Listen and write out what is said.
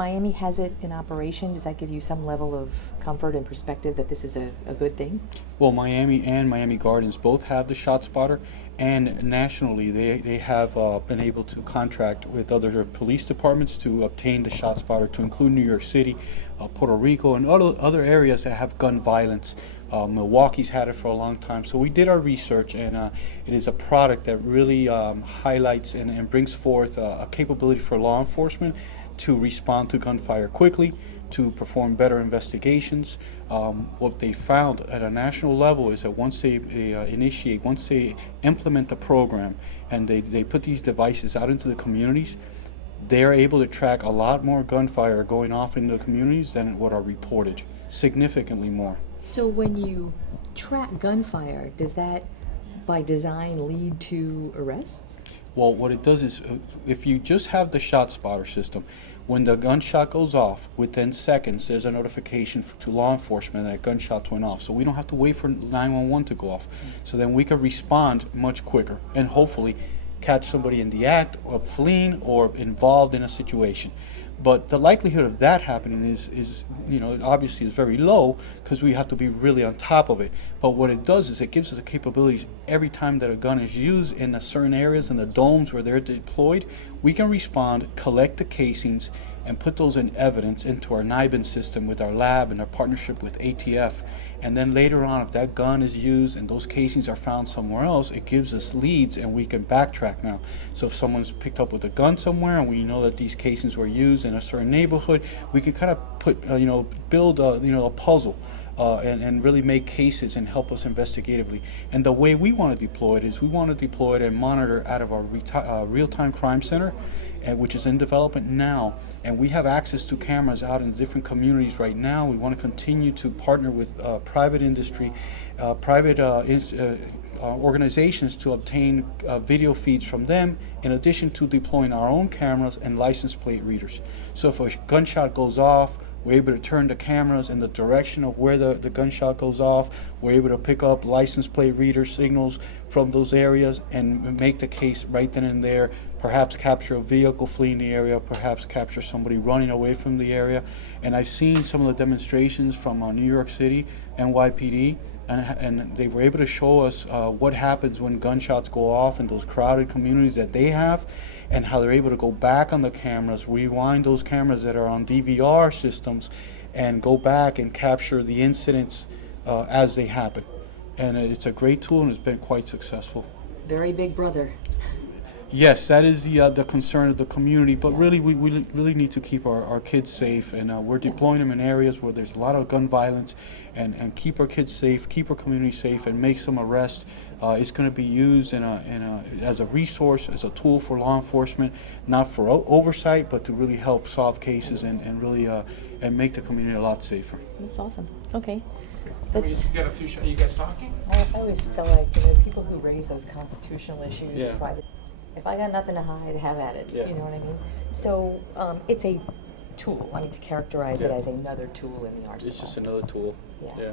Miami has it in operation, does that give you some level of comfort and perspective that this is a good thing? Well, Miami and Miami Gardens both have the ShotSpotter, and nationally they have been able to contract with other police departments to obtain the ShotSpotter, to include New York City, Puerto Rico, and other areas that have gun violence. Milwaukee's had it for a long time, so we did our research, and it is a product that really highlights and brings forth a capability for law enforcement to respond to gunfire quickly, to perform better investigations. What they found at a national level is that once they once they implement the program, and they put these devices out into the communities, they're able to track a lot more gunfire going off in the communities than what are reported, significantly more. So when you track gunfire, does that by design lead to arrests? Well, what it does is, if you just have the ShotSpotter system, when the gunshot goes off, within seconds, there's a notification to law enforcement that gunshots went off. So we don't have to wait for 911 to go off. So then we can respond much quicker and hopefully catch somebody in the act of fleeing or involved in a situation. But the likelihood of that happening is obviously is very low, because we have to be really on top of it. But what it does is it gives us the capabilities every time that a gun is used in a certain areas, in the domes where they're deployed, we can respond, collect the casings, and put those in evidence into our NIBIN system with our lab and our partnership with ATF. And then later on, if that gun is used and those casings are found somewhere else, it gives us leads, and we can backtrack now. So if someone's picked up with a gun somewhere and we know that these casings were used in a certain neighborhood, we can kind of put, build a puzzle. And really make cases and help us investigatively. And the way we want to deploy it is we want to deploy it and monitor out of our real-time crime center, which is in development now. And we have access to cameras out in different communities right now. We want to continue to partner with private industry, private organizations to obtain video feeds from them, in addition to deploying our own cameras and license plate readers. So if a gunshot goes off, we're able to turn the cameras in the direction of where the gunshot goes off. We're able to pick up license plate reader signals from those areas and make the case right then and there. Perhaps capture a vehicle fleeing the area, perhaps capture somebody running away from the area. And I've seen some of the demonstrations from New York City, NYPD, and they were able to show us what happens when gunshots go off in those crowded communities that they have, and how they're able to go back on the cameras, rewind those cameras that are on DVR systems, and go back and capture the incidents as they happen. And it's a great tool, and it's been quite successful. Very big brother. Yes, that is the concern of the community, but really we really need to keep our kids safe, and we're deploying them in areas where there's a lot of gun violence, and keep our kids safe, keep our community safe, and make some arrests. It's going to be used as a resource, as a tool for law enforcement, not for oversight, but to really help solve cases and really and make the community a lot safer. That's awesome. Okay. That's, you guys talking? I always feel like people who raise those constitutional issues, Yeah. If I got nothing to hide, have at it. Yeah. You know what I mean? So it's a tool. I mean, to characterize it Yeah. as another tool in the arsenal. It's just another tool. Yeah. Yeah.